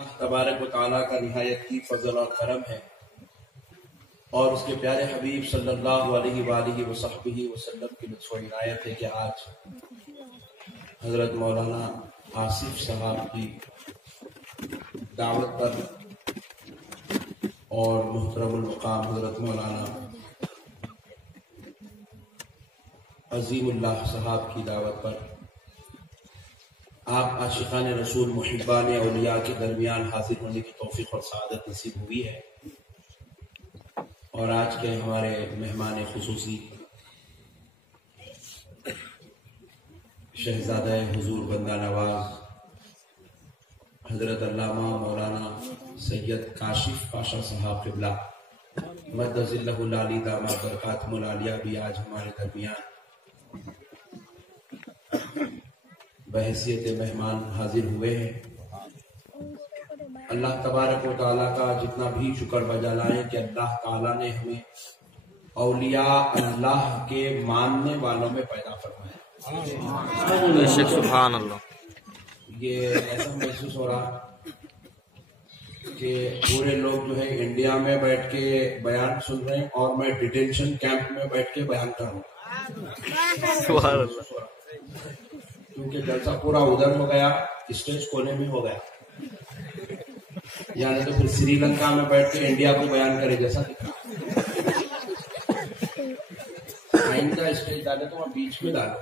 تبارک و تعالیٰ کا نہایت کی فضل اور کرم ہے، اور اس کے پیارے حبیب صلی اللہ علیہ وآلہ وصحبہ وسلم کی لطف و عنایت ہے کہ آج حضرت مولانا آصف صاحب کی دعوت پر اور محترم المقام حضرت مولانا عظیم اللہ صاحب کی دعوت پر آپ عاشقان رسول محبان اولیاء کے درمیان حاضر ہونے کی توفیق اور سعادت نصیب ہوئی ہے، اور آج کے ہمارے مہمان خصوصی شہزادہ حضور بندہ نواز حضرت علامہ مولانا سید کاشف پاشا صاحب قبلہ مد ظلہ العالی داماد برکاتہم العالیہ بھی آج ہمارے درمیان بحیثیت مہمان حاضر ہوئے ہیں۔ اللہ تبارک و تعالیٰ کا جتنا بھی شکر بجا لائیں کہ اللہ تعالیٰ نے ہمیں اولیاء اللہ کے ماننے والوں میں پیدا فرمایا۔ سبحان اللہ۔ یہ ایسا محسوس ہو رہا کہ پورے لوگ جو ہے انڈیا میں بیٹھ کے بیان سن رہے ہیں اور میں ڈیٹینشن کیمپ میں بیٹھ کے بیان کر رہا ہوں، کیونکہ جلسہ پورا ادھر ہو گیا، اسٹیج کونے میں ہو گیا، یعنی تو پھر سری لنکا میں بیٹھ کے انڈیا کو بیان کرے جیسا دکھ رہا۔ آئندہ اسٹیج ڈالے تو وہاں بیچ میں ڈالو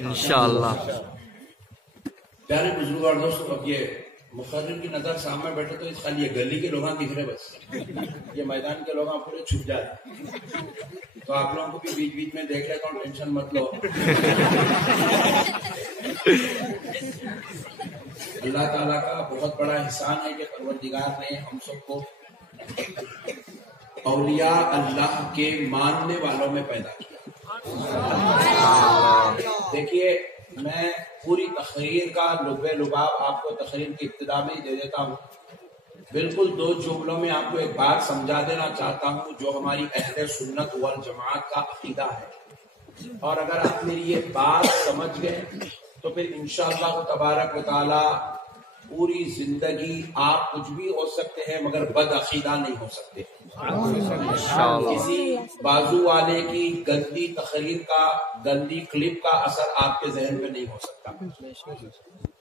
انشاءاللہ۔ پیارے بزرگ اور دوستوں، اب یہ مقرر کی نظر سامنے بیٹھے تو اس خالی یہ گلی کے لوگ دکھ رہے، بس یہ میدان کے لوگ پورے چھپ جاتے، تو آپ لوگوں کو بھی بیچ بیچ میں دیکھ لیتا ہوں، ٹینشن مت لو۔ اللہ تعالیٰ کا بہت بڑا احسان ہے کہ پروردگار نے ہم سب کو اولیاء اللہ کے ماننے والوں میں پیدا کیا۔ دیکھیے، میں پوری تقریر کا لب لباب آپ کو تقریر کی ابتدا میں ہی دے دیتا ہوں، بالکل 2 جملوں میں آپ کو ایک بات سمجھا دینا چاہتا ہوں جو ہماری اہل سنت والجماعت کا عقیدہ ہے، اور اگر آپ میری یہ بات سمجھ گئے تو پھر انشاءاللہ تبارک و تعالی پوری زندگی آپ کچھ بھی ہو سکتے ہیں مگر بد عقیدہ نہیں ہو سکتے۔ کسی بازو والے کی گندی تقریر کا، گندی کلپ کا اثر آپ کے ذہن پہ نہیں ہو سکتا۔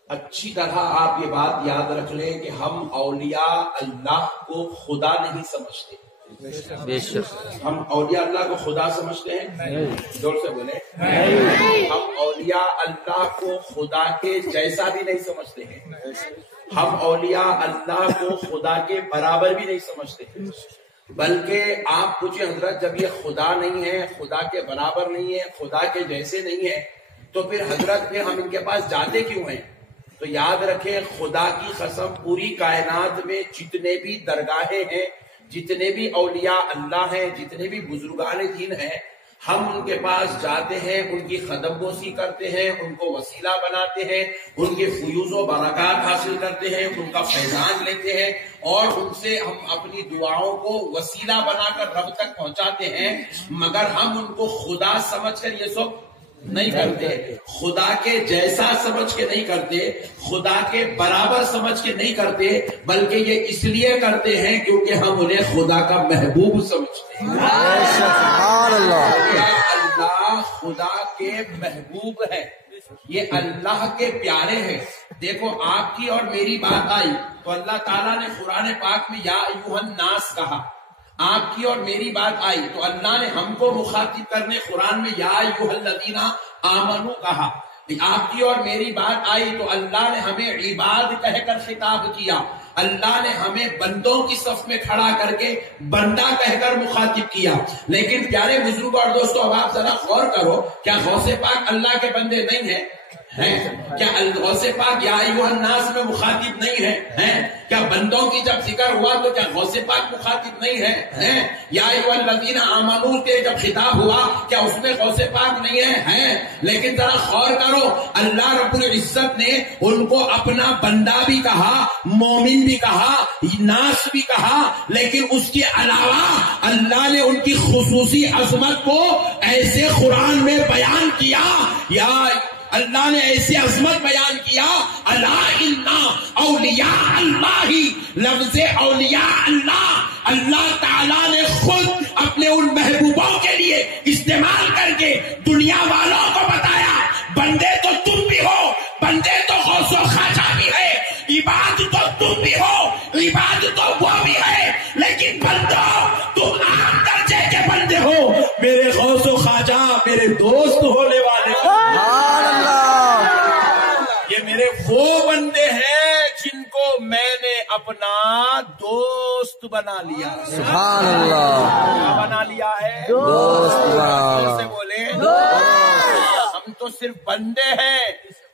اچھی طرح آپ یہ بات یاد رکھ لیں کہ ہم اولیاء اللہ کو خدا نہیں سمجھتے۔ ہم اولیاء اللہ کو خدا سمجھتے ہیں؟ زور سے بولیں۔ ہم اولیاء اللہ کو خدا کے جیسا بھی نہیں سمجھتے ہیں، ہم اولیاء اللہ کو خدا کے برابر بھی نہیں سمجھتے، بلکہ آپ پوچھیں حضرت جب یہ خدا نہیں ہے، خدا کے برابر نہیں ہے، خدا کے جیسے نہیں ہے، تو پھر حضرت پھر ہم ان کے پاس جاتے کیوں ہیں؟ تو یاد رکھیں، خدا کی قسم پوری کائنات میں جتنے بھی درگاہیں ہیں، جتنے بھی اولیاء اللہ ہیں، جتنے بھی بزرگان دین ہیں، ہم ان کے پاس جاتے ہیں، ان کی قدم بوسی کرتے ہیں، ان کو وسیلہ بناتے ہیں، ان کے فیوز و برکات حاصل کرتے ہیں، ان کا فیضان لیتے ہیں، اور ان سے ہم اپنی دعاؤں کو وسیلہ بنا کر رب تک پہنچاتے ہیں، مگر ہم ان کو خدا سمجھ کر یہ سب نہیں کرتے، خدا کے جیسا سمجھ کے نہیں کرتے، خدا کے برابر سمجھ کے نہیں کرتے، بلکہ یہ اس لیے کرتے ہیں کیونکہ ہم انہیں خدا کا محبوب سمجھتے ہیں۔ اللہ خدا کے محبوب ہے، یہ اللہ کے پیارے ہیں۔ دیکھو، آپ کی اور میری بات آئی تو اللہ تعالیٰ نے قرآن پاک میں یا ایھا الناس کہا، آپ کی اور میری بات آئی تو اللہ نے ہم کو مخاطب کرنے قرآن میں یا ایھا الذین آمنوا کہا، آپ کی اور میری بات آئی تو اللہ نے ہمیں عباد کہہ کر خطاب کیا، اللہ نے ہمیں بندوں کی صف میں کھڑا کر کے بندہ کہہ کر مخاطب کیا۔ لیکن پیارے بزرگ اور دوستو، اب آپ ذرا غور کرو، کیا غوث پاک اللہ کے بندے نہیں ہیں؟ کیا غوث پاک یا ایھا الناس میں مخاطب نہیں ہے؟ کیا بندوں کی جب ذکر ہوا تو کیا غوث پاک مخاطب نہیں ہے؟ یا ایھا الذین آمنوا کے جب خطاب ہوا کیا اس میں غوث پاک نہیں ہے؟ لیکن ذرا غور کرو، اللہ رب العزت نے ان کو اپنا بندہ بھی کہا، مومن بھی کہا، ناس بھی کہا، لیکن اس کے علاوہ اللہ نے ان کی خصوصی عظمت کو ایسے قرآن میں بیان کیا، یا اللہ نے ایسی عظمت بیان کیا، الا ان اولیاء اللہ، لفظ اولیاء اللہ اللہ تعالیٰ نے خود اپنے ان محبوبوں کے لیے استعمال کر کے دنیا والوں کو بتایا، بندے تو تم بھی ہو، بندے تو غوث و خواجہ بھی ہے، عباد تو تم بھی ہو، عباد تو وہ بھی ہے، لیکن بندو تم عام درجے کے بندے ہو، میرے غوث و خواجہ میرے دوست ہونے والے، یہ میرے وہ بندے ہیں جن کو میں نے اپنا دوست بنا لیا۔ سبحان اللہ، کیا بنا لیا ہے؟ دوست بنا۔ سے بولے ہم تو صرف بندے ہیں،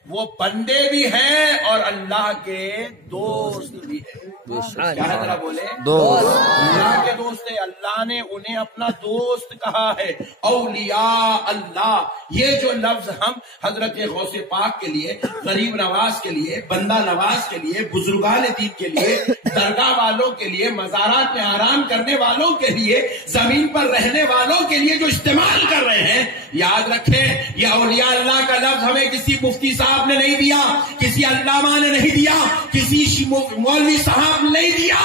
وہ بندے بھی ہیں اور اللہ کے دوست بھی ہیں۔ کیا ہے ذرا بولے؟ دوست، اللہ کے دوست ہے، اللہ نے انہیں اپنا دوست کہا ہے۔ اولیاء اللہ، یہ جو لفظ ہم حضرت غوث پاک کے لیے، غریب نواز کے لیے، بندہ نواز کے لیے، بزرگان دین کے لیے، درگاہ والوں کے لیے، مزارات میں آرام کرنے والوں کے لیے، زمین پر رہنے والوں کے لیے جو استعمال کر رہے ہیں، یاد رکھیں یہ اولیاء اللہ کا لفظ ہمیں کسی مفتی صاحب نے نہیں دیا، کسی علامہ نے نہیں دیا، کسی مولوی صاحب نے نہیں دیا،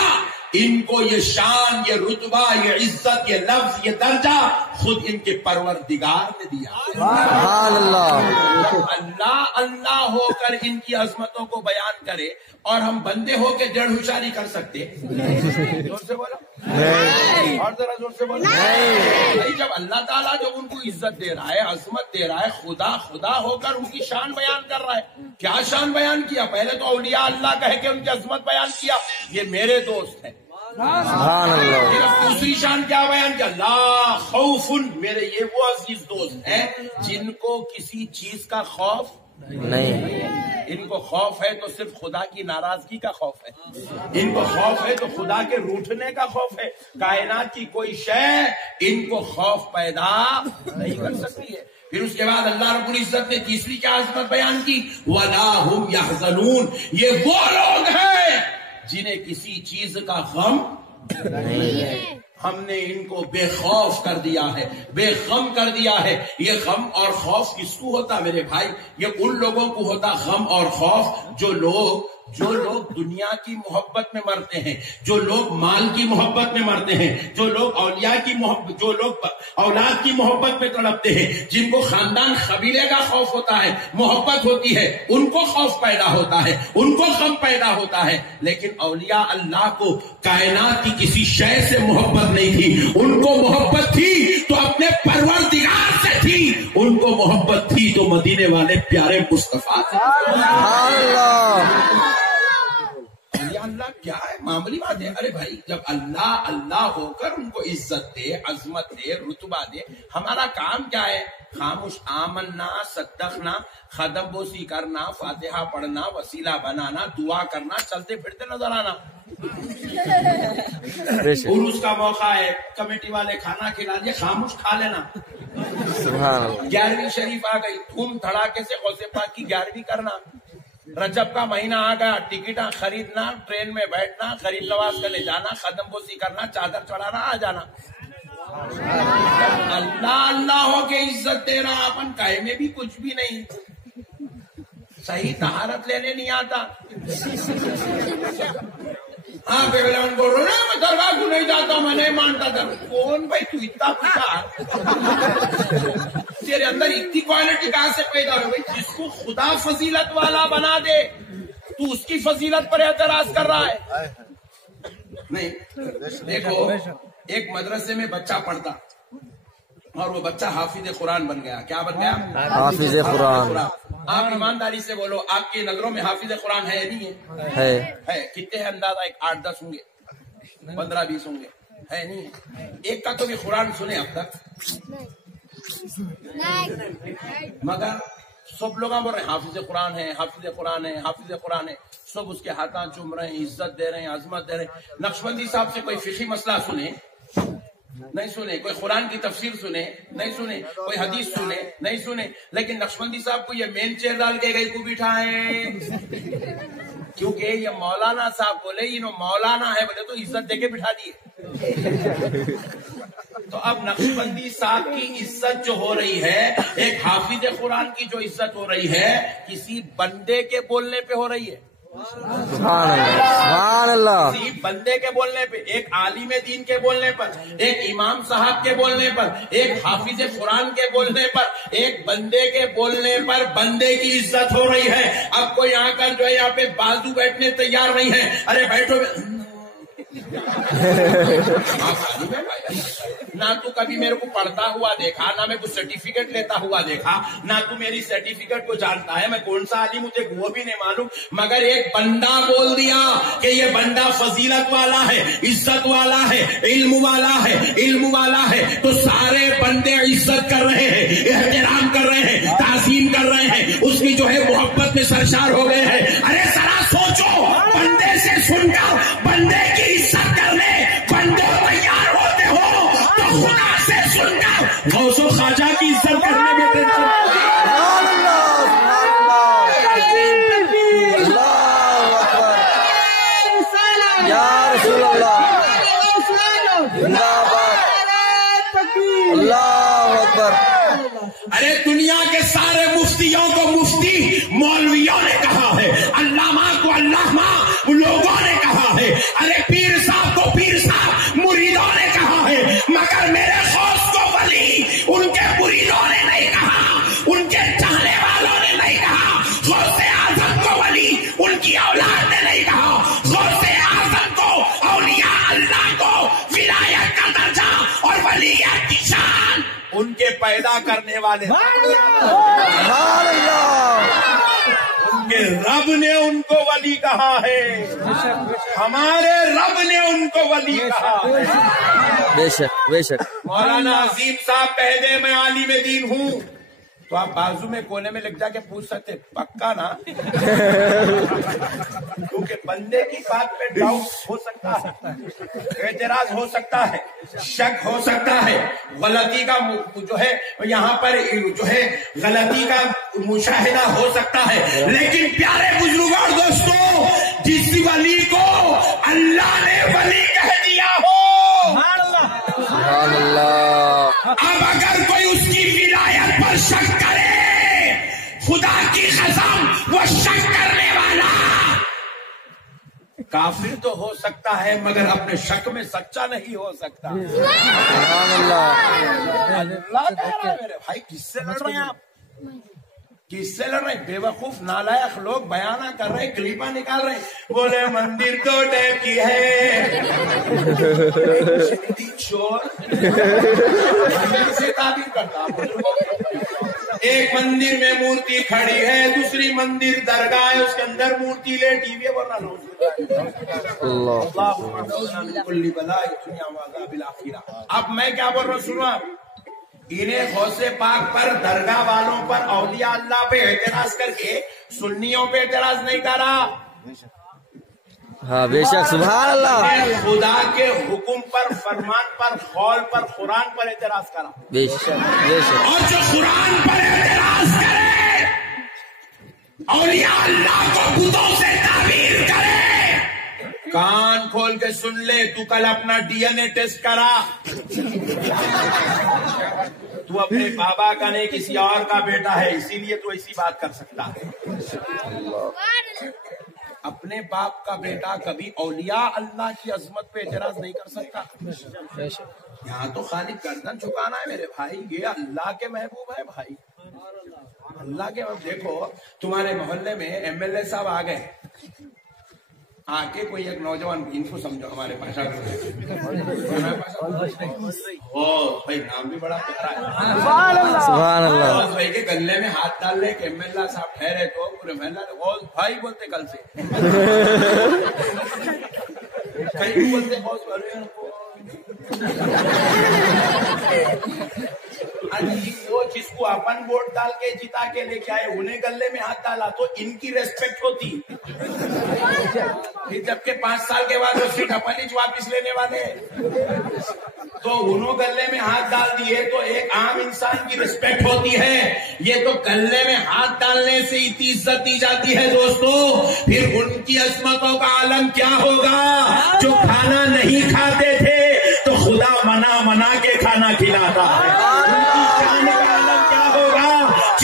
ان کو یہ شان، یہ رتبہ، یہ عزت، یہ لفظ، یہ درجہ خود ان کے پروردگار نے دیا۔ سبحان اللہ، اللہ اللہ ہو کر ان کی عظمتوں کو بیان کرے اور ہم بندے ہو کے جڑ ہوشیاری کر سکتے؟ زور سے بولو، اور ذرا زور سے بولو۔ بھائی جب اللہ تعالیٰ جب ان کو عزت دے رہا ہے، عظمت دے رہا ہے، خدا خدا ہو کر ان کی شان بیان کر رہا ہے، کیا شان بیان کیا؟ پہلے تو اولیاء اللہ کہہ کے ان کی عظمت بیان کیا، یہ میرے دوست ہیں۔ سبحان اللہ، پھر دوسری شان کیا بیان کیا؟ لا خوف، میرے یہ وہ عزیز دوست ہیں جن کو کسی چیز کا خوف نہیں، ان کو خوف ہے تو صرف خدا کی ناراضگی کا خوف ہے، ان کو خوف ہے تو خدا کے روٹھنے کا خوف ہے، کائنات کی کوئی شے ان کو خوف پیدا نہیں کر سکتی ہے۔ پھر اس کے بعد اللہ رب العزت نے تیسری کیا عظمت بیان کی؟ وَلَا هُمْ يَحْزَنُونَ، یہ وہ لوگ ہیں جنہیں کسی چیز کا غم نہیں ہے، ہم نے ان کو بے خوف کر دیا ہے، بے غم کر دیا ہے۔ یہ غم اور خوف کس کو ہوتا میرے بھائی؟ یہ ان لوگوں کو ہوتا غم اور خوف جو لوگ دنیا کی محبت میں مرتے ہیں، جو لوگ مال کی محبت میں مرتے ہیں، جو لوگ اولیاء کی محبت، جو لوگ اولاد کی محبت میں تڑپتے ہیں، جن کو خاندان قبیلے کا خوف ہوتا ہے، محبت ہوتی ہے، ان کو خوف پیدا ہوتا ہے، ان کو غم پیدا ہوتا ہے۔ لیکن اولیاء اللہ کو کائنات کی کسی شے سے محبت نہیں تھی، ان کو محبت تھی تو اپنے پروردگار سے تھی، ان کو محبت تھی تو مدینے والے پیارے مصطفیٰ سے۔ سبحان اللہ، اللہ کیا ہے؟ معمولی بات ہے۔ ارے بھائی جب اللہ اللہ ہو کر ان کو عزت دے، عظمت دے، رتبہ دے، ہمارا کام کیا ہے؟ خاموش آمنا، صدقنا، خدم بوسی کرنا، فاتحہ پڑھنا، وسیلہ بنانا، دعا کرنا، چلتے پھرتے نظر آنا۔ عروس کا موقع ہے، کمیٹی والے کھانا کھلا دیے، خاموش کھا لینا۔ سبحان اللہ، 11ویں شریف آ گئی، دھوم دھڑاکے سے غوث پاک کی 11ویں کرنا۔ رجب کا مہینہ آ گیا، ٹکٹاں خریدنا، ٹرین میں بیٹھنا، غریب نواز کا لے جانا، قدم بوسی کرنا، چادر چڑھانا، آ جانا۔ اللہ اللہ ہو کے عزت دے رہا، اپن کہے میں بھی کچھ بھی نہیں، صحیح طہارت لینے نہیں آتا۔ ہاں پہلے ان کو رونا، میں درگاہ کو نہیں جاتا، میں نہیں مانتا تھا۔ کون بھائی تو اتنا پوچھا؟ تیرے اندر اتنی کوالٹی کہاں سے پیدا ہو گئی؟ جس کو خدا فضیلت والا بنا دے تو اس کی فضیلت پر اعتراض کر رہا ہے؟ نہیں، دیکھو ایک مدرسے میں بچہ پڑھتا اور وہ بچہ حافظ قرآن بن گیا۔ کیا بن گیا؟ حافظ قرآن۔ آپ ایمانداری سے بولو، آپ کی نظروں میں حافظ قرآن ہے نہیں ہے؟ کتنے ہیں اندازہ؟ 8-10 ہوں گے، 15-20 ہوں گے، ہے نہیں ہے؟ ایک کا تو بھی قرآن سنے اب تک؟ مگر سب لوگ بول رہے ہیں حافظ قرآن ہے، حافظ قرآن ہے، حافظ قرآن ہے، سب اس کے ہاتھاں چوم رہے ہیں، عزت دے رہے ہیں، عظمت دے رہے ہیں۔ نقشبندی صاحب سے کوئی فقہی مسئلہ سنے نہیں سنے، کوئی قرآن کی تفسیر سنے نہیں سنے، کوئی حدیث سنے نہیں سنے، لیکن نقشبندی صاحب کو یہ مین چیئر ڈال کے گئی کو بٹھائے، کیونکہ یہ مولانا صاحب بولے، یہ مولانا ہے بولے تو عزت دے کے بٹھا دیے۔ تو اب نقشبندی صاحب کی عزت جو ہو رہی ہے، ایک حافظ قرآن کی جو عزت ہو رہی ہے، کسی بندے کے بولنے پہ ہو رہی ہے. سبحان اللہ سبحان اللہ. کسی بندے کے بولنے پہ، ایک عالم دین کے بولنے پر، ایک امام صاحب کے بولنے پر، ایک حافظ قرآن کے بولنے پر، ایک بندے کے بولنے پر بندے کی عزت ہو رہی ہے. اب کوئی آ کر جو ہے یہاں پہ بازو بیٹھنے تیار نہیں ہے. ارے بیٹھو نہ تو کبھی میرے کو پڑھتا ہوا دیکھا، نہ میں کچھ سرٹیفکیٹ لیتا ہوا دیکھا، نہ تو میری سرٹیفکیٹ کو جانتا ہے، میں کون سا عالم مجھے وہ بھی نہیں معلوم، مگر ایک بندہ بول دیا کہ یہ بندہ فضیلت والا ہے، عزت والا ہے، علم والا ہے، علم والا ہے، تو سارے بندے عزت کر رہے ہیں، احترام کر رہے ہیں، تعظیم کر رہے ہیں، اس کی جو ہے محبت میں سرشار ہو گئے ہیں. ارے ذرا سوچو، بندے سے سن کر بندے کی عزت کرنے بندے تیار ہوتے ہو تو خدا سے سن کر غوث و خواجہ کی عزت کرنے میں ٹینشن. سبحان اللہ سبحان اللہ. اللہ اکبر یا رسول اللہ زندہ باد. اللہ اکبر. ارے دنیا کے سارے مفتیوں کو مفتی مولویوں نے کہا ہے، علامہ کو علامہ لوگوں نے کہا ہے، ارے پیر صاحب کو پیر صاحب مریدوں نے کہا ہے، مگر میرے غوث کو ولی ان کے مریدوں نے نہیں کہا، ان کے چاہنے والوں نے نہیں کہا. غوث اعظم کو ولی ان کی اولاد نے نہیں کہا. غوث اعظم کو، اولیاء اللہ کو ولایت کا درجہ اور ولیت کی شان ان کے پیدا کرنے والے سبحان اللہ. ان کے رب نے ان کو ولی کہا ہے، ہمارے رب نے ان کو ولی کہا ہے. بے شک بے شک. مولانا عظیم صاحب کہتے میں عالم دین ہوں، تو آپ بازو میں کونے میں لگ جا کے پوچھ سکتے پکا نا، کیونکہ بندے کی بات پہ ڈاؤٹ ہو سکتا ہے، اعتراض ہو سکتا ہے، شک ہو سکتا ہے، غلطی کا جو ہے یہاں پر جو ہے غلطی کا مشاہدہ ہو سکتا ہے. لیکن پیارے بزرگوں اور دوستوں، جس ولی کو اللہ نے ولی کہہ دیا ہو، سبحان اللہ. اب اگر کوئی اس کی ولایت پر شک کرے، خدا کی قسم وہ شک کرنے والا کافر تو ہو سکتا ہے مگر اپنے شک میں سچا نہیں ہو سکتا. سبحان اللہ. اللہ کہہ رہا ہے میرے بھائی، کس سے لڑ رہے ہیں آپ؟ کس سے لڑ رہے ہیں؟ بے وقوف نالائق لوگ بیانہ کر رہے ہیں، کلیپا نکال رہے ہیں، بولے مندر دو ٹائپ کی ہے، چور سے تعبیر کرتا. ایک مندر میں مورتی کھڑی ہے، دوسری مندر درگاہ ہے، اس کے اندر مورتی لیٹی ہوئی ہے، ورنہ اب میں کیا بول رہا ہوں سنو آپ. انہیں غوث پاک پر، درگاہ والوں پر، اولیاء اللہ پہ اعتراض کر کے سنیوں پہ اعتراض نہیں کرا. ہاں بے شک. سبحان اللہ. خدا کے حکم پر، فرمان پر، قول پر، قرآن پر اعتراض کرا. بے شک بے شک. اور جو قرآن پر اعتراض کرے، اولیاء اللہ کو بتوں سے تعبیر کرے، کان کھول کے سن لے، تو کل اپنا ڈی این اے ٹیسٹ کرا، تو اپنے بابا کا نہیں کسی اور کا بیٹا ہے، اسی لیے تو ایسی بات کر سکتا ہے. اپنے باپ کا بیٹا کبھی اولیاء اللہ کی عظمت پہ اعتراض نہیں کر سکتا. یہاں تو خالی گردن جھکانا ہے میرے بھائی، یہ اللہ کے محبوب ہے بھائی، اللہ کے. دیکھو تمہارے محلے میں ایم ایل اے صاحب آ گئے، آ کے کوئی ایک نوجوان ان کو سمجھو ہمارے پاشا بھائی نام بھی بڑا پیارا ہے، سبحان اللہ. بھائی کے گلے میں ہاتھ ڈال لے کہ ایم ایل اے صاحب ٹھہرے تو پورے محلہ غوث بھائی بولتے کل سے، کئی بولتے غوث بھائی. وہ جس کو اپن ووٹ ڈال کے جتا کے لے کے آئے انہیں گلے میں ہاتھ ڈالا تو ان کی ریسپیکٹ ہوتی. پھر جبکہ 5 سال کے بعد وہ سیٹ اپن ہی واپس لینے والے تو انہوں گلے میں ہاتھ ڈال دیے تو ایک عام انسان کی ریسپیکٹ ہوتی ہے. یہ تو گلے میں ہاتھ ڈالنے سے اتنی عزت دی جاتی ہے دوستو. پھر ان کی عظمتوں کا عالم کیا ہوگا جو کھانا نہیں کھاتے تھے تو خدا منا کے کھا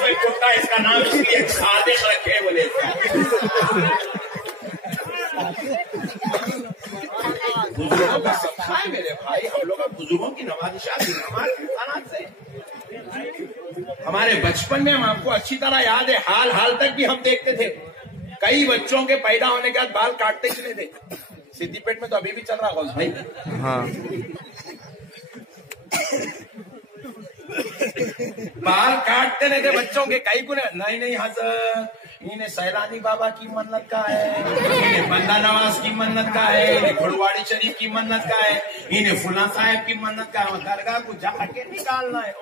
کوئی کتا، اس کا نام اس لیے صادق رکھے بولے. بزرگوں کا سب ہے میرے بھائی، ہم لوگ بزرگوں کی نوازشات سے. ہمارے بچپن میں ہم آپ کو اچھی طرح یاد ہے، حال تک بھی ہم دیکھتے تھے. کئی بچوں کے پیدا ہونے کے بعد بال کاٹتے چلے تھے. سدھی پیٹ میں تو ابھی بھی چل رہا غوث بھائی. ہاں بال کاٹتے رہے تھے بچوں کے. کئی کو نہیں حضرت انہیں سیلانی بابا کی منت کا ہے، انہیں بندہ نواز کی منت کا ہے، انہیں گھڑواڑی شریف کی منت کا ہے، انہیں فلاں صاحب کی منت کا ہے. درگاہ کو جا کے نکالنا ہے.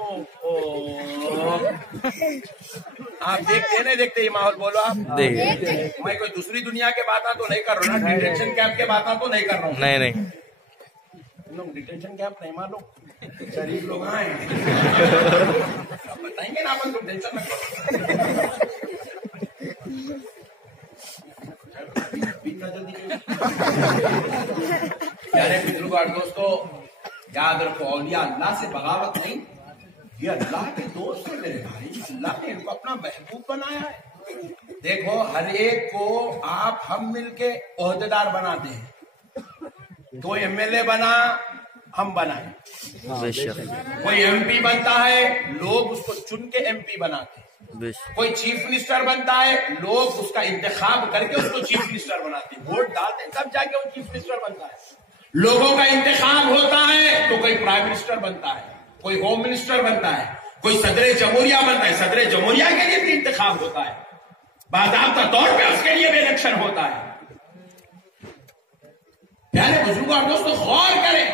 آپ دیکھتے نہیں دیکھتے یہ ماحول؟ بولو آپ. میں کوئی دوسری دنیا کے باتیں تو نہیں کر رہا ہوں، ڈیٹینشن کیمپ کے باتیں تو نہیں کر رہا ہوں. نہیں لوگ ڈیٹینشن کیمپ نہیں معلوم، شریف لوگ آئے بتائیں گے نا اپن تو ٹینشن نہ. پیارے بزرگوں دوستو، یاد رکھو اولیاء اللہ سے بغاوت نہیں، یہ اللہ کے دوست ہیں میرے بھائی. اللہ نے ان کو اپنا محبوب بنایا ہے. دیکھو ہر ایک کو آپ ہم مل کے عہدیدار بناتے ہیں. کوئی ایم ایل اے بنا ہم بنائیں، کوئی ایم پی بنتا ہے لوگ اس کو چن کے ایم پی بناتے ہیں، کوئی چیف منسٹر بنتا ہے لوگ اس کا انتخاب کر کے اس کو چیف منسٹر بناتے ہیں. ووٹ ڈالتے ہیں تب جا کے وہ چیف منسٹر بنتا ہے. لوگوں کا انتخاب ہوتا ہے تو کوئی پرائم منسٹر بنتا ہے، کوئی ہوم منسٹر بنتا ہے، کوئی صدر جمہوریہ بنتا ہے. صدر جمہوریہ کے لیے بھی انتخاب ہوتا ہے، باضابطہ طور پہ اس کے لیے بھی الیکشن ہوتا ہے. پیارے بزرگوں اور دوستوں غور کریں.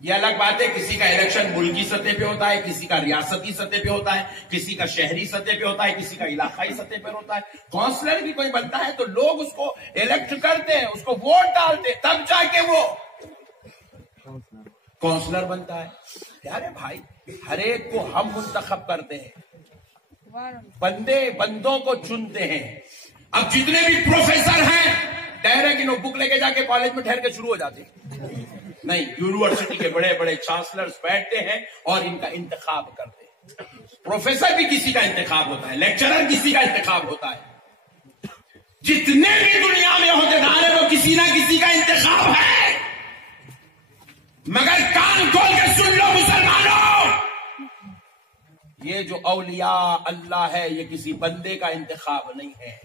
یہ الگ بات ہے کسی کا الیکشن ملکی سطح پہ ہوتا ہے، کسی کا ریاستی سطح پہ ہوتا ہے، کسی کا شہری سطح پہ ہوتا ہے، کسی کا علاقائی سطح پہ ہوتا ہے. کونسلر بھی کوئی بنتا ہے تو لوگ اس کو الیکٹ کرتے ہیں، اس کو ووٹ ڈالتے ہیں، تب جا کے وہ کونسلر بنتا ہے. پیارے بھائی ہر ایک کو ہم منتخب کرتے ہیں، بندوں کو چنتے ہیں. اب جتنے بھی پروفیسر ہیں ڈائریکٹ کی نوٹ بک لے کے جا کے کالج میں ٹھہر کے شروع ہو جاتے ہیں. نہیں، یونیورسٹی کے بڑے بڑے چانسلرز بیٹھتے ہیں اور ان کا انتخاب کرتے ہیں. پروفیسر بھی کسی کا انتخاب ہوتا ہے، لیکچرر کسی کا انتخاب ہوتا ہے. جتنے بھی دنیا میں عہدیدار ہیں وہ کسی نہ کسی کا انتخاب ہے. مگر کان کھول کے سن لو مسلمانوں، یہ جو اولیاء اللہ ہے یہ کسی بندے کا انتخاب نہیں ہے.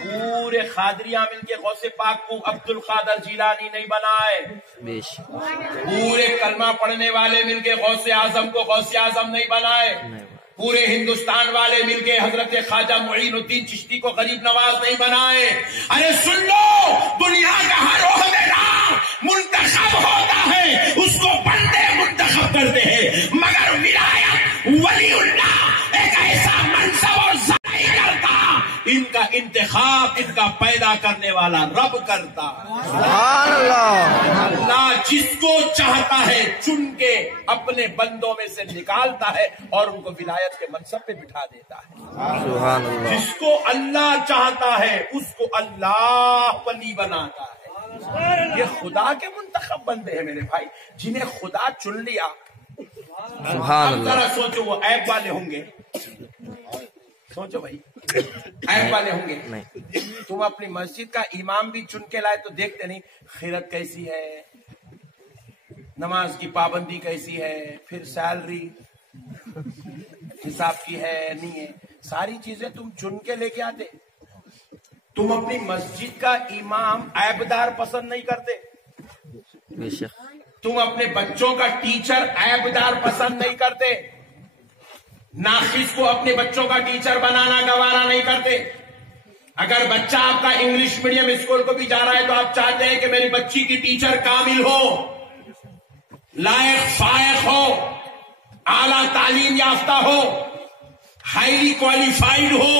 پورے قادریاں مل کے غوث پاک کو عبد القادر جیلانی نہیں بنائے، پورے کلمہ پڑھنے والے مل کے غوث اعظم کو غوث اعظم نہیں بنائے، پورے ہندوستان والے مل کے حضرت خواجہ معین الدین چشتی کو غریب نواز نہیں بنائے. ارے سن لو، دنیا کا ہر عہدیدار منتخب ہوتا ہے، اس کو بندے منتخب کرتے ہیں. مگر ولایت ولی اللہ ایک ایسا منصب اور کرتا، ان کا انتخاب ان کا پیدا کرنے والا رب کرتا. سبحان اللہ. اللہ جس کو چاہتا ہے چن کے اپنے بندوں میں سے نکالتا ہے اور ان کو ولایت کے منصب پہ بٹھا دیتا ہے. سبحان اللہ. جس کو اللہ چاہتا ہے اس کو اللہ ولی بناتا ہے. یہ خدا کے منتخب بندے ہیں میرے بھائی، جنہیں خدا چن لیا. سبحان اللہ. ذرا سوچو وہ عیب والے ہوں گے؟ سوچو بھائی، عیب والے ہوں گے؟ نہیں. تم اپنی مسجد کا امام بھی چن کے لائے تو دیکھتے نہیں خیرت کیسی ہے، نماز کی پابندی کیسی ہے، پھر سیلری حساب کی ہے نہیں ہے، ساری چیزیں تم چن کے لے کے آتے. تم اپنی مسجد کا امام عیبدار پسند نہیں کرتے، تم اپنے بچوں کا ٹیچر عیبدار پسند نہیں کرتے، ناقص کو اپنے بچوں کا ٹیچر بنانا گوارا نہیں کرتے. اگر بچہ آپ کا انگلش میڈیم اسکول کو بھی جا رہا ہے تو آپ چاہتے ہیں کہ میری بچی کی ٹیچر کامل ہو، لائق فائق ہو، اعلیٰ تعلیم یافتہ ہو، ہائیلی کوالیفائڈ ہو.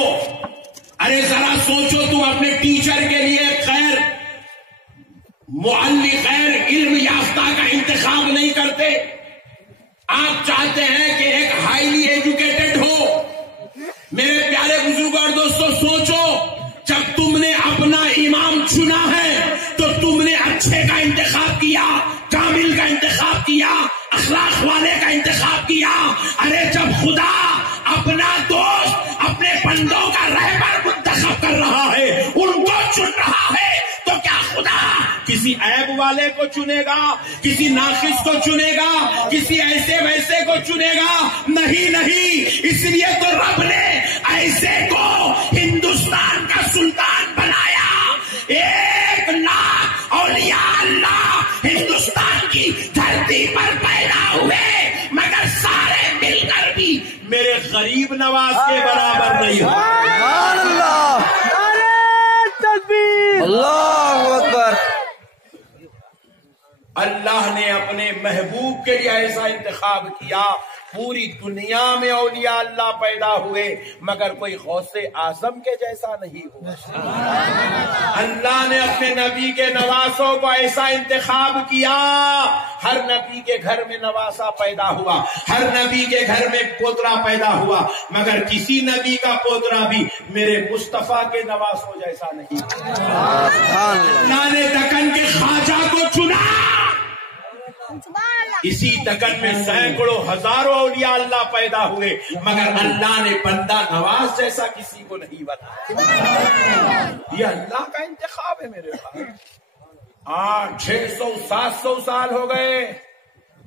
ارے ذرا سوچو، تم اپنے ٹیچر کے لیے خیر معلم خیر علم یافتہ کا انتخاب نہیں کرتے. آپ چاہتے ہیں کہ ایک ہائیلی ایجوکیٹڈ ہو. میرے پیارے بزرگوں اور دوستوں سوچو، جب تم نے اپنا امام چنا ہے تو تم نے اچھے کا انتخاب کیا، کامل کا انتخاب کیا، اخلاق والے کا انتخاب کسی عیب والے کو چنے گا، کسی ناقص کو چنے گا، کسی ایسے ویسے کو چنے گا، نہیں نہیں، اس لیے تو رب نے ایسے کو ہندوستان کا سلطان بنایا۔ 1,00,000 اولیاء اللہ ہندوستان کی دھرتی پر پیدا ہوئے، مگر سارے مل کر بھی میرے غریب نواز کے برابر نہیں ہو۔ سبحان اللہ، اللہ اکبر۔ اللہ نے اپنے محبوب کے لیے ایسا انتخاب کیا، پوری دنیا میں اولیاء اللہ پیدا ہوئے مگر کوئی غوث اعظم کے جیسا نہیں ہوا۔ اللہ نے اپنے نبی کے نواسوں کو ایسا انتخاب کیا، ہر نبی کے گھر میں نواسا پیدا ہوا، ہر نبی کے گھر میں پوترا پیدا ہوا، مگر کسی نبی کا پوترا بھی میرے مصطفیٰ کے نواسوں جیسا نہیں۔ اللہ نے دکن کے خواجہ کو چنا، اسی دکن میں سینکڑوں ہزاروں اولیاء اللہ پیدا ہوئے مگر اللہ نے بندہ نواز جیسا کسی کو نہیں بنایا۔ یہ اللہ کا انتخاب ہے میرے بھائی۔ 600 700 سال ہو گئے،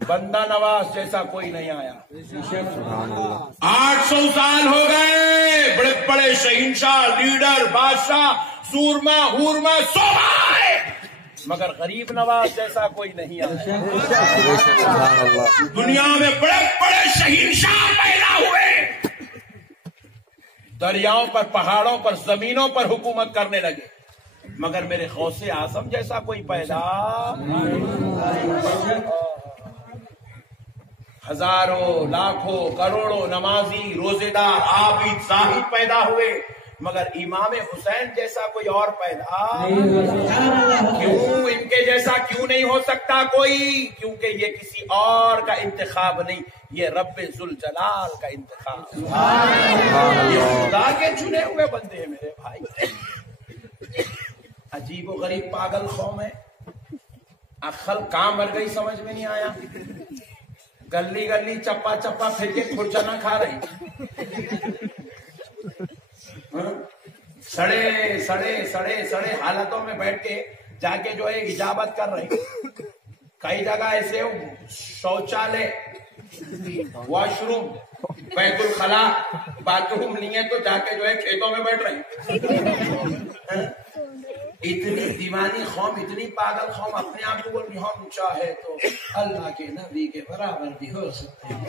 بندہ نواز جیسا کوئی نہیں آیا۔ 800 سال ہو گئے، بڑے بڑے شہنشاہ، لیڈر، بادشاہ، سورما ہورما سب آئے مگر غریب نواز جیسا کوئی نہیں آیا۔ دنیا میں بڑے بڑے شہنشاہ پیدا ہوئے، دریاؤں پر، پہاڑوں پر، زمینوں پر حکومت کرنے لگے مگر میرے غوث اعظم جیسا کوئی پیدا۔ ہزاروں، لاکھوں، کروڑوں نمازی، روزے دار، عابد، زاہد پیدا ہوئے مگر امام حسین جیسا کوئی اور پیدا کیوں؟ ان کے جیسا کیوں نہیں ہو سکتا کوئی؟ کیونکہ یہ کسی اور کا انتخاب نہیں، یہ رب ذوالجلال کا انتخاب، یہ خدا کے چنے ہوئے بندے ہیں میرے بھائی۔ عجیب و غریب پاگل قوم ہے، عقل کہاں مر گئی سمجھ میں نہیں آیا، گلی گلی چپا چپا پھر کے کھرچنا کھا رہی، سڑے سڑے سڑے سڑے حالتوں میں بیٹھ کے جا کے جو ہے اجابت کر رہے۔ کئی جگہ ایسے شوچالے، واش روم، بیت الخلا، باتھ روم نہیں ہے تو جا کے جو ہے کھیتوں میں بیٹھ رہے۔ اتنی دیوانی قوم، اتنی پاگل قوم، اپنے آپ کو بول ہم چاہے تو اللہ کے نبی کے برابر بھی ہو سکتے ہیں۔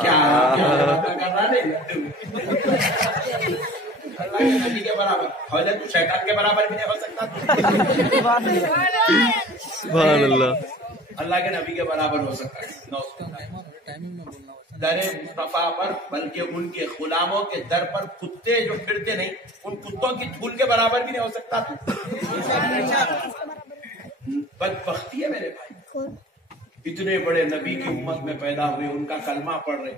کیا کر رہا نہیں، اللہ کے نبی کے برابر حوالے تو شیطان کے برابر بھی نہیں ہو سکتا، سبحان اللہ، اللہ کے نبی کے برابر ہو سکتا ہے۔ در مصطفیٰ پر بلکہ ان کے غلاموں کے در پر کتے جو پھرتے نہیں، ان کتوں کی دھول کے برابر بھی نہیں ہو سکتا۔ بدبختی ہے میرے بھائی، اتنے بڑے نبی کی امت میں پیدا ہوئے، ان کا کلمہ پڑھ رہے،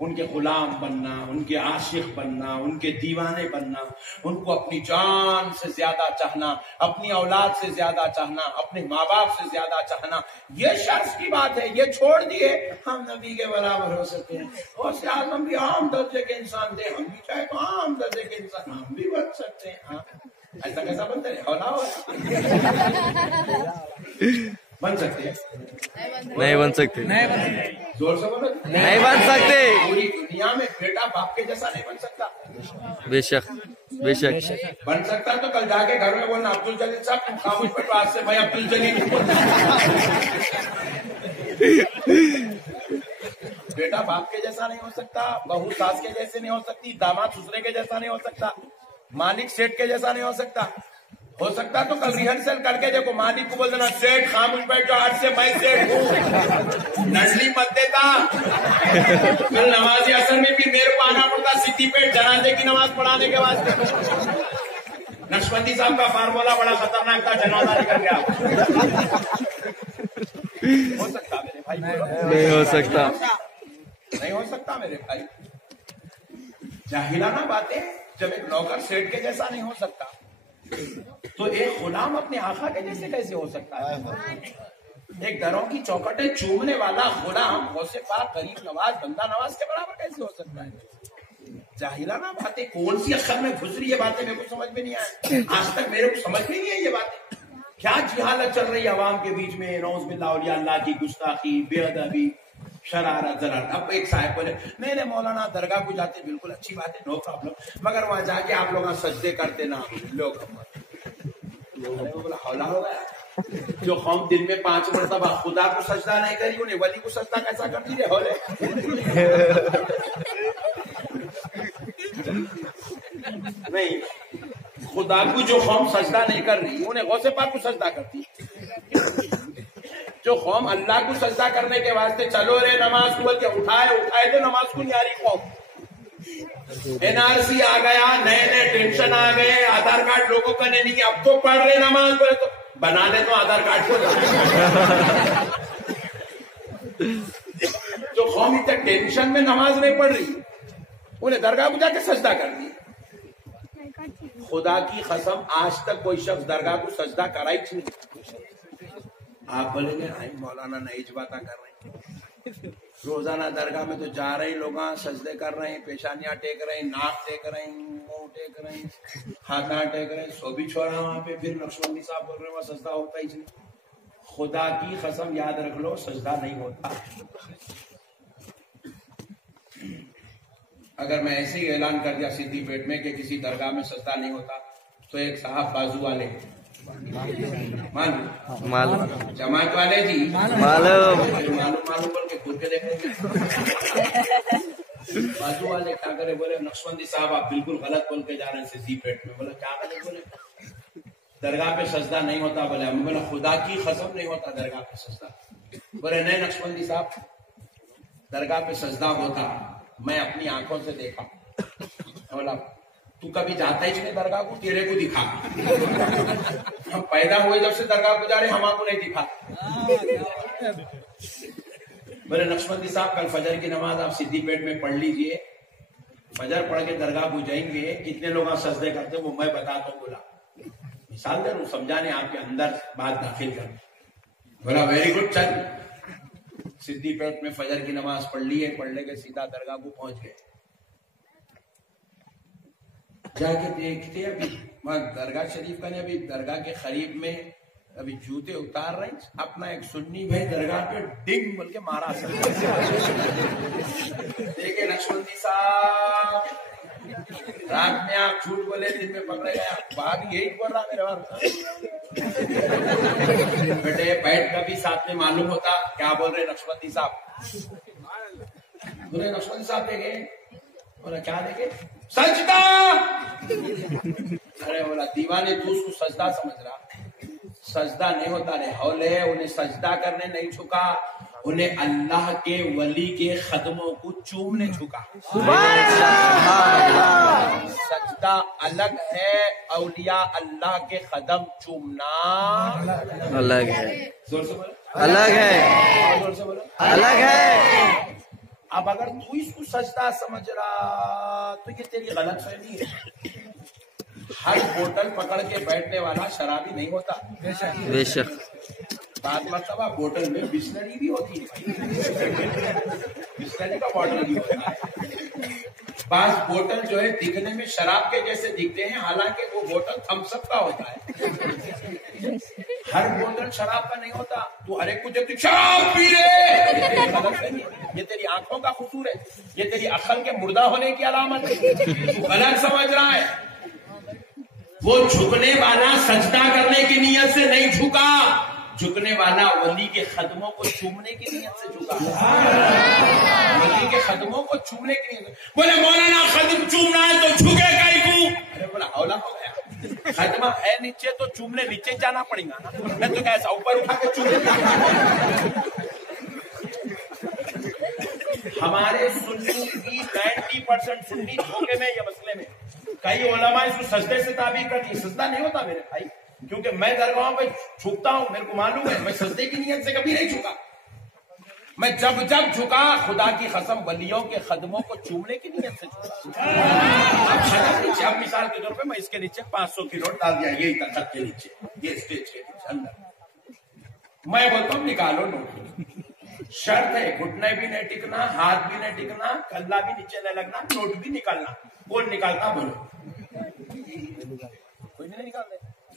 ان کے غلام بننا، ان کے عاشق بننا، ان کے دیوانے بننا، ان کو اپنی جان سے زیادہ چاہنا، اپنی اولاد سے زیادہ چاہنا، اپنے ماں باپ سے زیادہ چاہنا، یہ شرف کی بات ہے۔ یہ چھوڑ دیے ہم نبی کے برابر ہو سکتے ہیں، غوث اعظم بھی عام درجے کے انسان تھے، ہم بھی چاہے تو عام درجے کے انسان ہم بھی بن سکتے ہیں۔ ایسا کیسا بنتے ہیں؟ بن سکتے ہیں؟ نہیں بن سکتے، زور سے بولو، نہیں بن سکتے۔ پوری دنیا میں بیٹا باپ کے جیسا نہیں بن سکتا۔ بے شک، بے شک۔ بن سکتا تو کل جا کے گھر میں بولنا عبد الجلیل صاحب تم خاموش بیٹھو، آج سے میں عبد الجلیل نہیں بولتا۔ بیٹا باپ کے جیسا نہیں ہو سکتا، بہو ساس کے جیسے نہیں ہو سکتی، داماد سسرے کے جیسا نہیں ہو سکتا، مالک سیٹ کے جیسا نہیں ہو سکتا۔ ہو سکتا تو کل ریہرسل کر کے دیکھو، مالک کو بول دینا سیٹ خاموش بیٹھو، آج سے میں سیٹ ہوں، نڈلی مت دیتا۔ کل نماز اثر میں بھی میرے کو آنا پڑتا سیدھی پیٹ جنازے کی نماز پڑھانے کے واسطے۔ نقشبندی صاحب کا فارمولا بڑا خطرناک تھا، جنازہ نکل گیا۔ ہو سکتا میرے بھائی؟ نہیں ہو سکتا، نہیں ہو سکتا میرے بھائی۔ جاہلانہ باتیں، جب ایک نوکر سیٹ کے جیسا نہیں ہو سکتا تو ایک غلام اپنے آقا کے جیسے کیسے ہو سکتا ہے؟ ایک دروں کی چوکٹیں چومنے والا غلام غوث پاک، غریب نواز، بندہ نواز کے برابر کیسے ہو سکتا ہے؟ جاہلانہ باتیں کون سی اکثر میں گھس رہی ہے، باتیں میرے کو سمجھ میں نہیں آئے، آج تک میرے کو سمجھ میں نہیں آئی یہ باتیں۔ کیا جہالت چل رہی ہے عوام کے بیچ میں، نعوذ باللہ، اولیاء اللہ کی گستاخی، بے ادبی، شرارت زرارت. اب ایک صاحب بولے نہیں مولانا درگاہ کو جاتے، بالکل اچھی بات ہے، نو پرابلم، مگر وہاں جا کے آپ لوگ سجدے کرتے نا لوگ. بولا حولا ہو گیا، جو قوم دن میں 5 مرتبہ خدا کو سجدہ نہیں کری، انہیں ولی کو سجدہ کیسا کرتی ہے؟ ہولے نہیں، خدا کو جو قوم سجدہ نہیں کر رہی انہیں غوث پاک کو سجدہ کرتی. جو قوم اللہ کو سجدہ کرنے کے واسطے چلو رے نماز کو، بلکہ اٹھائے تو نماز کو نہیں آ رہی قوم. NRC آ گیا، نئے نئے ٹینشن آ گئے، آدھار کارڈ لوگوں کا نہیں، اب تو پڑھ رہے نماز، بولے تو بنا لے تو آدھار کارڈ کو. جو قوم اتنے ٹینشن میں نماز نہیں پڑھ رہی انہیں درگاہ کو جا کے سجدہ کر دی. خدا کی قسم آج تک کوئی شخص درگاہ کو سجدہ کرا ہی نہیں. آپ بولیں گے مولانا نئی باتیں کر رہے ہیں، روزانہ درگاہ میں تو جا رہے ہیں لوگ، سجدے کر رہے ہیں، پیشانیاں ٹیک رہے ہیں، ناک ٹیک رہے ہیں، منہ ٹیک رہے ہیں، ہاتھاں ٹیک رہے ہیں، سو بھی چھوڑا وہاں پہ، پھر نقشبندی صاحب بول رہے ہیں وہاں سجدہ ہوتا ہی نہیں. خدا کی قسم یاد رکھ لو، سجدہ نہیں ہوتا. اگر میں ایسے ہی اعلان کر دیا سدھی پیٹ میں کہ کسی درگاہ میں سجدہ نہیں ہوتا، تو ایک صاحب بازو والے معلوم جماعت والے جی معلوم معلوم بول کے گھر کے دیکھیں. بازو والے کیا کرے، بولے نقشبندی صاحب آپ بالکل غلط بول کے جا رہے ہیں سدھی پیٹ میں. بولے کیا غلط بولے؟ درگاہ پہ سجدہ نہیں ہوتا. بولے ہم بولا خدا کی قسم نہیں ہوتا درگاہ پہ سجدہ. بولے نہیں نقشبندی صاحب درگاہ پہ سجدہ ہوتا، میں اپنی آنکھوں سے دیکھا. بولا تو کبھی جاتا ہی نہیں درگاہ کو، تیرے کو دکھا. ہم پیدا ہوئے جب سے درگاہ کو جا رہے، ہم کو نہیں دکھا. بولے نقشبندی صاحب کل فجر کی نماز آپ سدھی پیٹ میں پڑھ لیجئے، فجر پڑھ کے درگاہ کو جائیں گے، کتنے لوگ سجدے کرتے وہ میں بتاتا ہوں. بولا مثال دے رہا ہوں، سمجھانے آپ کے اندر بات داخل کر. بولا ویری گڈ، چل. سدھی پیٹ میں فجر کی نماز پڑھ لی ہے، پڑھنے کے سیدھا درگاہ کو پہنچ گئے. جا کے دیکھتے ابھی وہاں درگاہ شریف کا نہیں، ابھی درگاہ کے قریب میں ابھی جوتے اتار رہے ہیں. اپنا ایک سنی بھائی درگاہ پہ ڈنگ بول کے مارا. دیکھے نقشبندی صاحب رات میں آپ جھوٹ بولے، دن میں پکڑے گئے. بات یہی بول رہا میرے بار بیٹے بیٹھ کبھی ساتھ میں معلوم ہوتا کیا بول رہے نقشبندی صاحب. بولے نقشبندی صاحب دیکھے. بولا کیا دیکھے؟ سجدہ. ارے بولا دیوانے تو اس کو سجدہ سمجھ رہا، سجدہ نہیں ہوتا رہے. ہولے انہیں سجدہ کرنے نہیں چھکا، انہیں اللہ کے ولی کے قدموں کو چومنے چھکا. سجدہ الگ ہے، اولیاء اللہ کے قدم چومنا الگ ہے، زور سے بولو الگ ہے، زور سے بولو الگ ہے. اب اگر تو اس کو سجدہ سمجھ رہا تو یہ تیری غلط فہمی ہے. ہر بوتل پکڑ کے بیٹھنے والا شرابی نہیں ہوتا. بے شک بعض مرتبہ بوتل میں بسلری بھی ہوتی ہے، بسلری کا بوتل بھی ہوتا ہے. بعض بوتل جو ہے دکھنے میں شراب کے جیسے دکھتے ہیں، حالانکہ وہ بوتل تھمس اپ کا ہوتا ہے. ہر بوتل شراب کا نہیں ہوتا. تو ہر ایک کو جب شراب پی رہے، یہ تیری آنکھوں کا قصور ہے، یہ تیری عقل کے مردہ ہونے کی علامت ہے. غلط سمجھ رہا ہے. وہ جھکنے والا سجدہ کرنے کی نیت سے نہیں جھکا، جھکنے والا ولی کے قدموں کو چومنے کی نیت سے جھکا. ولی کے قدموں کو چومنے کی نیت. بولے مولانا قدم چومنا ہے تو جھکے کہیں کو. ارے بولا اولا ہو گیا، قدمہ ہے نیچے تو چومنے نیچے جانا پڑے گا نا. میں تو کیسا اوپر اٹھا کے چومنے. ہمارے سنی کی 90% سنی دھوکے میں یہ مسئلے میں. کئی علماء اس کو سجدے سے تعبیر کرتی ہے. سجدہ نہیں ہوتا میرے بھائی، کیونکہ میں درگاہوں پہ جھکتا ہوں، میرے کو معلوم ہے میں سجدے کی نیت سے کبھی نہیں جھکا. میں جب جھکا خدا کی قسم ولیوں کے قدموں کو چومنے کی نیت سے جھکا. اب مثال کے طور پہ میں اس کے نیچے 500 کی نوٹ ڈال دیا، یہی تخت کے نیچے، یہ اسٹیج کے نیچے اندر. میں بولتا ہوں نکالو نوٹ. شرط ہے گھٹنے بھی نہیں ٹکنا، ہاتھ بھی نہیں ٹکنا، کلہ بھی نیچے نہیں لگنا، نوٹ بھی نکالنا. کون نکالتا بولو؟ کوئی نہیں نکالتے.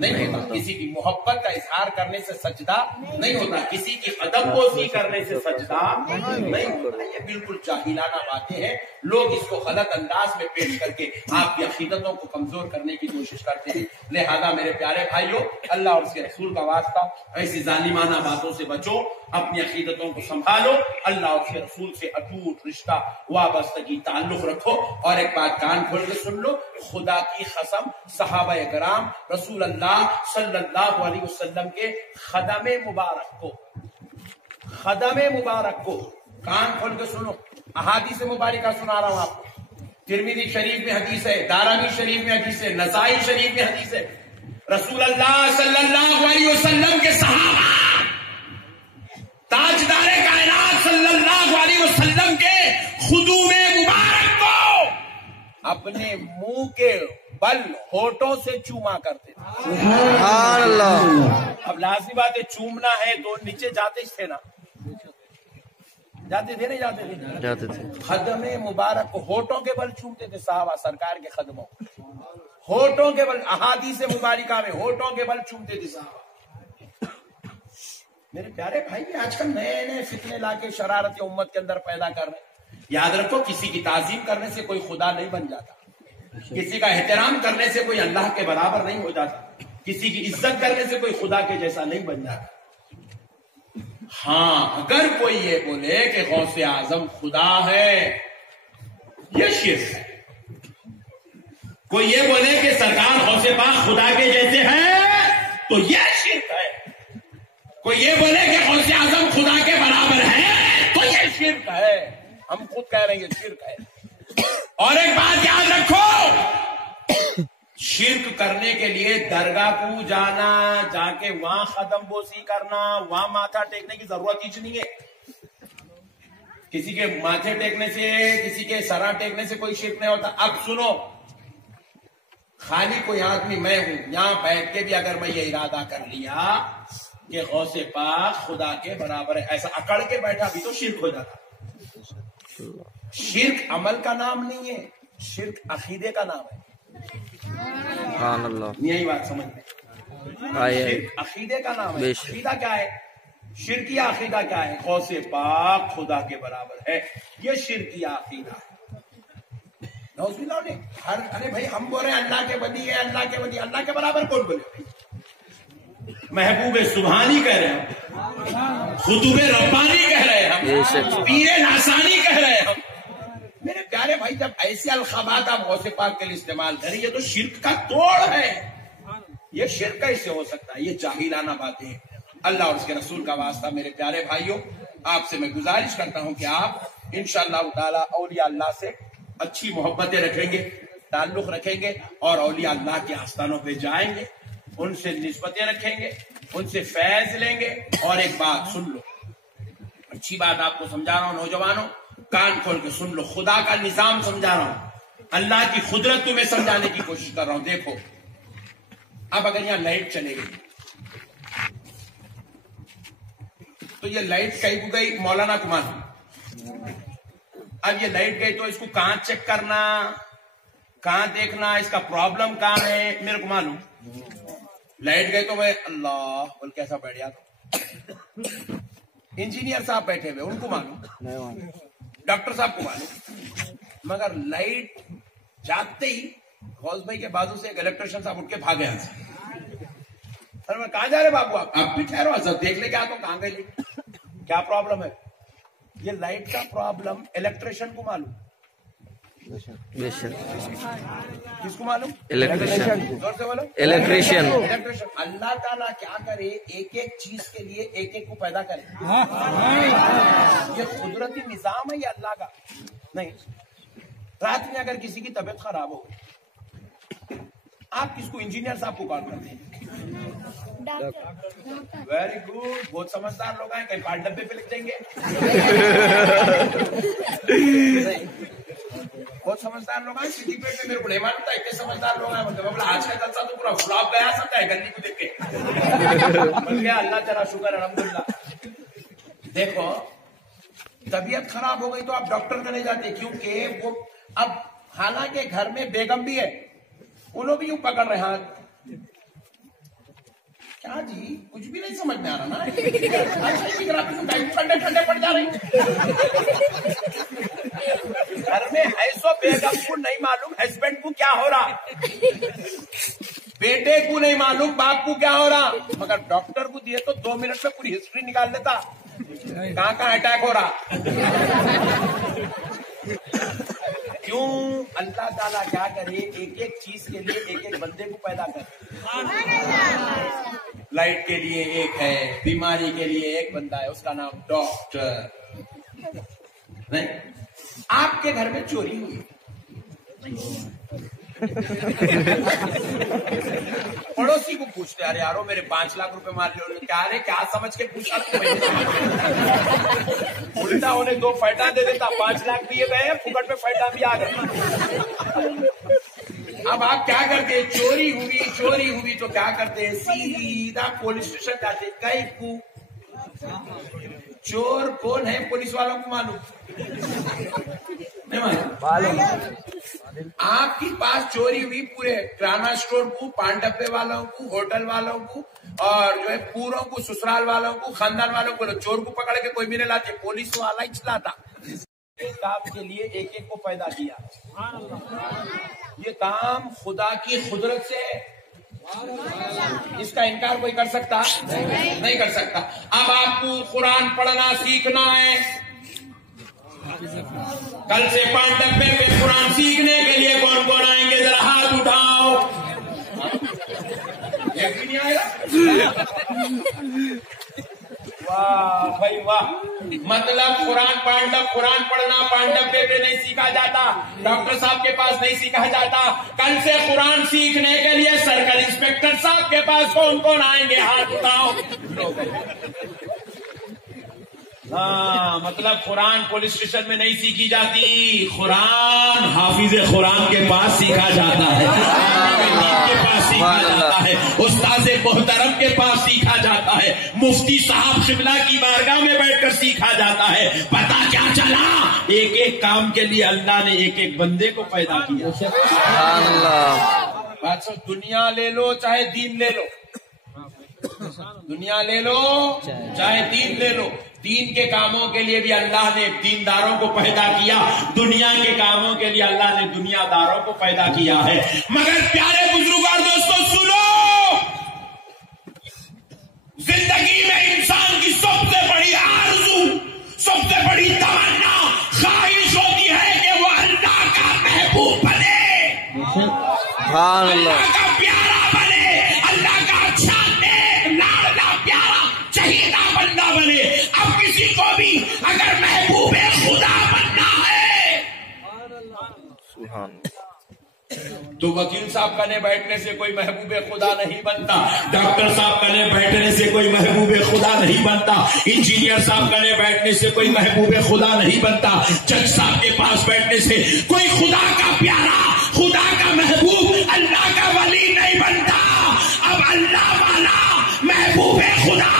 نہیں ہوتا، کسی کی محبت کا اظہار کرنے سے سجدہ نہیں ہوتا، کسی کی قدم بوسی کرنے سے سجدہ نہیں ہوتا۔ یہ بالکل جاہلانہ باتیں ہیں، لوگ اس کو غلط انداز میں پیش کر کے آپ کی عقیدتوں کو کمزور کرنے کی کوشش کرتے ہیں۔ لہذا میرے پیارے بھائیوں، اللہ اور اس کے رسول کا واسطہ ایسی ظالمانہ باتوں سے بچو، اپنی عقیدتوں کو سنبھالو، اللہ اور اس کے رسول سے اٹوٹ رشتہ وابستگی تعلق رکھو۔ اور ایک بات کان کھول کے سن لو، خدا کی قسم صحابہ کرام رسول اللہ صلی اللہ علیہ وسلم کے خدم مبارک کو کان کھول کے سنو، احادیث مبارکہ سنا رہا ہوں آپ کو۔ ترمذی شریف میں حدیث ہے، دارمی شریف میں حدیث ہے، نسائی شریف میں حدیث ہے، رسول اللہ صلی اللہ علیہ وسلم کے صحابہ تاجدار کائنات صلی اللہ علیہ وسلم کے خدوم مبارک کو اپنے منہ کے بل ہونٹوں سے چوما کرتے تھے۔ سبحان اللہ۔ اب لازمی بات ہے، چومنا ہے تو نیچے جاتے تھے نا، جاتے تھے نہیں جاتے تھے، جاتے تھے۔ خدم مبارک کو ہونٹوں کے بل چومتے تھے صحابہ سرکار کے خدموں، ہونٹوں کے بل، احادیث مبارکہ میں ہونٹوں کے بل چومتے تھے صحابہ۔ میرے پیارے بھائی، آج کل نئے نئے فتنے لا کے شرارت امت کے اندر پیدا کر رہے ہیں۔ یاد رکھو، کسی کی تعظیم کرنے سے کوئی خدا نہیں بن جاتا، کسی کا احترام کرنے سے کوئی اللہ کے برابر نہیں ہو جاتا، کسی کی عزت کرنے سے کوئی خدا کے جیسا نہیں بن جاتا۔ ہاں، اگر کوئی یہ بولے کہ غوث اعظم خدا ہے، یہ شرک ہے۔ کوئی یہ بولے کہ سرکار غوث پاک خدا کے جیسے ہیں تو یہ شرک ہے۔ کوئی یہ بولے کہ غوث اعظم خدا کے برابر ہے تو یہ شرک ہے۔ ہم خود کہہ رہے ہیں یہ شرک ہے۔ اور ایک بات یاد رکھو، شرک کرنے کے لیے درگاہ کو جانا، جا کے وہاں قدم بوسی کرنا، وہاں ماتھا ٹیکنے کی ضرورت ہی نہیں ہے۔ کسی کے ماتھے ٹیکنے سے، کسی کے سرا ٹیکنے سے کوئی شرک نہیں ہوتا۔ اب سنو، خالی کوئی آدمی میں ہوں، یہاں بیٹھ کے بھی اگر میں یہ ارادہ کر لیا کہ غوث پاک خدا کے برابر ہے، ایسا اکڑ کے بیٹھا بھی تو شرک ہو جاتا۔ شرک عمل کا نام نہیں ہے، شرک عقیدے کا نام ہے۔ سبحان اللہ۔ یہی بات سمجھ میں آئے شرک عقیدے کا نام ہے۔ بے شک۔ عقیدہ کیا ہے؟ شرکیہ عقیدہ کیا ہے؟ غوث پاک خدا کے برابر ہے، یہ شرکیہ عقیدہ ہے۔ ارے بھائی، ہم بول رہے ہیں اللہ کے ولی ہے، اللہ کے ولی، اللہ کے برابر کون بولے؟ محبوب سبحانی کہہ رہے ہیں، خطوب ربانی کہہ رہے ہیں ہم، پیر لاسانی کہہ رہے ہیں ہم۔ میرے پیارے بھائی، جب ایسی الخابات آپ غوث پاک کے لیے استعمال کریں، یہ تو شرک کا توڑ ہے۔ یہ شرک کیسے ہو سکتا ہے؟ یہ جاہلانہ باتیں ہیں۔ اللہ اور اس کے رسول کا واسطہ میرے پیارے بھائیوں، آپ سے میں گزارش کرتا ہوں کہ آپ انشاءاللہ تعالی اولیاء اللہ سے اچھی محبتیں رکھیں گے، تعلق رکھیں گے، اور اولیاء اللہ کے آستانوں پہ جائیں گے، ان سے نسبتیں رکھیں گے، ان سے فیض لیں گے۔ اور ایک بات سن لو، اچھی بات آپ کو سمجھا رہا ہوں، نوجوانوں کان کھول کے سن لو، خدا کا نظام سمجھا رہا ہوں، اللہ کی قدرت تمہیں سمجھانے کی کوشش کر رہا ہوں۔ دیکھو، اب اگر یہاں لائٹ چلے گئی تو یہ لائٹ کہیں کو گئی مولانا کمان، اب یہ لائٹ گئی تو اس کو کہاں چیک کرنا، کہاں دیکھنا، اس کا پرابلم کہاں ہے، میرے کو معلوم۔ لائٹ گئی تو میں اللہ بول کیسا بیٹھ گیا، انجینئر صاحب بیٹھے ہوئے ان کو معلوم، ڈاکٹر صاحب کو معلوم، مگر لائٹ جاتے ہی غوث بھائی کے بازو سے ایک الیکٹریشین صاحب اٹھ کے بھاگے یہاں سے۔ سر میں کہاں جا رہے بابو، آپ بھی ٹھہرو، سر دیکھ لے کے آتا ہوں کہاں گئے، کیا پرابلم ہے۔ یہ لائٹ کا پرابلم الیکٹریشین کو معلوم، بے شک۔ کس کو معلوم؟ الیکٹریشین۔ زور سے بولو، الیکٹریشین۔ اللہ تعالیٰ کیا کرے، ایک ایک چیز کے لیے ایک ایک کو پیدا کرے، یہ قدرتی نظام ہے یہ اللہ کا۔ نہیں، رات میں اگر کسی کی طبیعت خراب ہو، آپ کس کو، انجینئر صاحب کو کال کرتے ہیں؟ ویری گڈ، بہت سمجھدار لوگ ہیں، کہیں کارڈ ڈبے پہ لکھ دیں گے، بہت سمجھدار لوگ ہیں، سٹی پیٹ میں میرے کو نہیں مانتا اتنے سمجھدار لوگ ہیں، مطلب آج کا جلسہ تو پورا فلاپ گیا سکتا ہے گلی کو دیکھ کے، بول گیا اللہ تعالیٰ شکر الحمدللہ۔ دیکھو، طبیعت خراب ہو گئی تو آپ ڈاکٹر کا نہیں جاتے، کیونکہ وہ اب حالانکہ گھر میں بیگم بھی ہے، انہوں بھی یوں پکڑ رہے ہاتھ، کیا جی کچھ بھی نہیں سمجھ میں آ رہا نا. ٹھنڈے ٹھنڈے پڑ جا رہی. گھر میں ہے سو بیگم کو نہیں معلوم ہسبینڈ کو کیا ہو رہا, بیٹے کو نہیں معلوم باپ کو کیا ہو رہا, مگر ڈاکٹر کو دیے تو 2 منٹ میں پوری ہسٹری نکال لیتا کہاں کہاں اٹیک ہو رہا. کیوں اللہ تعالیٰ کیا کرے, ایک ایک چیز کے لیے ایک ایک بندے کو پیدا کرے. لائٹ کے لیے ایک ہے, بیماری کے لیے ایک بندہ ہے, اس کا نام ڈاکٹر. نہیں آپ کے گھر میں چوری ہوئی, پڑوسی کو پوچھتے ارے یارو میرے 5 لاکھ روپے مار لیے, کیا رے کیا سمجھ کے پوچھا, الٹا انہیں 2 فائٹاں دے دیتا, 5 لاکھ بھی یہ گئے, پھکٹ میں فائٹاں بھی آ گئے. اب آپ کیا کرتے, چوری ہوئی تو کیا کرتے, سیدھا پولیس اسٹیشن جاتے. کئی کو چور کون ہے پولیس والوں کو معلوم نہیں معلوم. آپ کے پاس چوری ہوئی, پورے کرانہ اسٹور کو, پان ڈبے والوں کو, ہوٹل والوں کو, اور جو ہے پوروں کو, سسرال والوں کو, خاندان والوں کو. چور کو پکڑ کے کوئی بھی نہیں لاتے, پولیس والا ہی چلاتا. ایک آپ کے لیے ایک ایک کو پیدا کیا. یہ کام خدا کی قدرت سے, اس کا انکار کوئی کر سکتا نہیں کر سکتا. اب آپ کو قرآن پڑھنا سیکھنا ہے. کل سے 5 ڈبے میں قرآن سیکھنے کے لیے کون کون آئیں گے, ذرا ہاتھ اٹھاؤ. ایک بھی نہیں آئے گا. واہ بھائی واہ. مطلب قرآن پڑھنا 5 ڈبے پہ نہیں سیکھا جاتا, ڈاکٹر صاحب کے پاس نہیں سیکھا جاتا. کل سے قرآن سیکھنے کے لیے سرکل انسپیکٹر صاحب کے پاس کون کون آئیں گے, ہاتھ اٹھاؤ. ہاں مطلب قرآن پولیس اسٹیشن میں نہیں سیکھی جاتی, قرآن حافظ قرآن کے پاس سیکھا جاتا ہے, کے پاس سیکھا جاتا ہے, استاد محترم کے پاس سیکھا جاتا ہے, مفتی صاحب شملہ کی بارگاہ میں بیٹھ کر سیکھا جاتا ہے. پتہ کیا چلا, ایک ایک کام کے لیے اللہ نے ایک ایک بندے کو پیدا کیا. سبحان اللہ. بات سو, دنیا لے لو چاہے دین لے لو, دنیا لے لو چاہے دین لے لو. دین کے کاموں کے لیے بھی اللہ نے دینداروں کو پیدا کیا, دنیا کے کاموں کے لیے اللہ نے دنیا داروں کو پیدا کیا ہے. مگر پیارے بزرگ اور دوستوں سنو, زندگی میں انسان کی سب سے بڑی آرزو, سب سے بڑی تمنا, خواہش ہوتی ہے کہ وہ اللہ کا محبوب بنے, اللہ کا پیارا بنے, اللہ کا اچھا نیک لاڈلا پیارا چہیتا بندہ بنے. اب کسی کو بھی اگر محبوب خدا بننا ہے تو وکیل صاحب کنے بیٹھنے سے کوئی محبوب خدا نہیں بنتا, ڈاکٹر صاحب کنے بیٹھنے سے کوئی محبوب خدا نہیں بنتا, انجینئر صاحب کنے بیٹھنے سے کوئی محبوب خدا نہیں بنتا, جج صاحب کے پاس بیٹھنے سے کوئی خدا کا پیارا, خدا کا محبوب, اللہ کا ولی نہیں بنتا. اب اللہ والا محبوب خدا,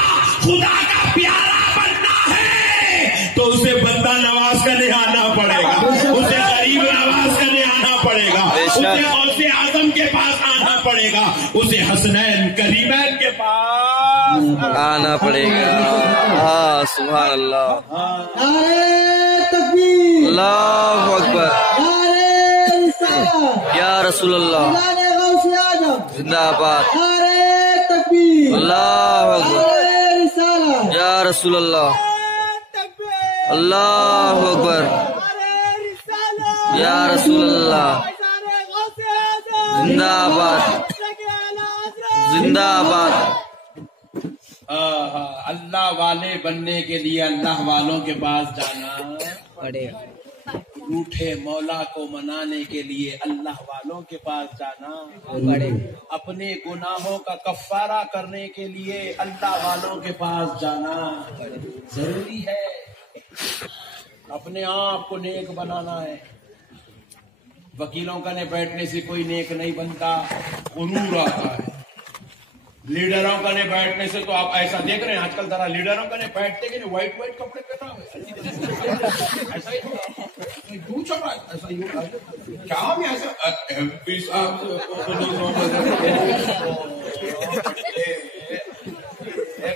خدا کا پیارا بننا ہے تو اسے بندہ نواز کرنے آنا پڑے گا, اسے غریب نواز کرنے آنا پڑے گا, اسے غوث اعظم کے پاس آنا پڑے گا, اسے حسنین کریمین کے پاس آنا پڑے گا. ہاں سبحان اللہ. نعرہ تکبیر, اللہ اکبر, نعرہ رسالت, یا رسول اللہ, نعرہ غوث اعظم, زندہ آباد, نعرہ تکبیر, اللہ اکبر, نعرہ رسالت, یا رسول اللہ, اللہ اکبر, یا رسول اللہ, زندہ آباد, زندہ آباد. اللہ والے بننے کے لیے اللہ والوں کے پاس جانا پڑے گا, روٹھے مولا کو منانے کے لیے اللہ والوں کے پاس جانا پڑے گا, اپنے گناہوں کا کفارہ کرنے کے لیے اللہ والوں کے پاس جانا ضروری ہے. اپنے آپ کو نیک بنانا ہے. وکیلوں کا نے بیٹھنے سے کوئی نیک نہیں بنتا, غرور آتا ہے. لیڈروں کا نے بیٹھنے سے تو آپ ایسا دیکھ رہے ہیں آج کل, ذرا لیڈروں کا نے بیٹھتے کہ نہیں, وائٹ کپڑے پہنا ہوئے, ایسا ہی دور چل رہا ہے, ایسا ہی کیا بھی ایسا ایم پی صاحب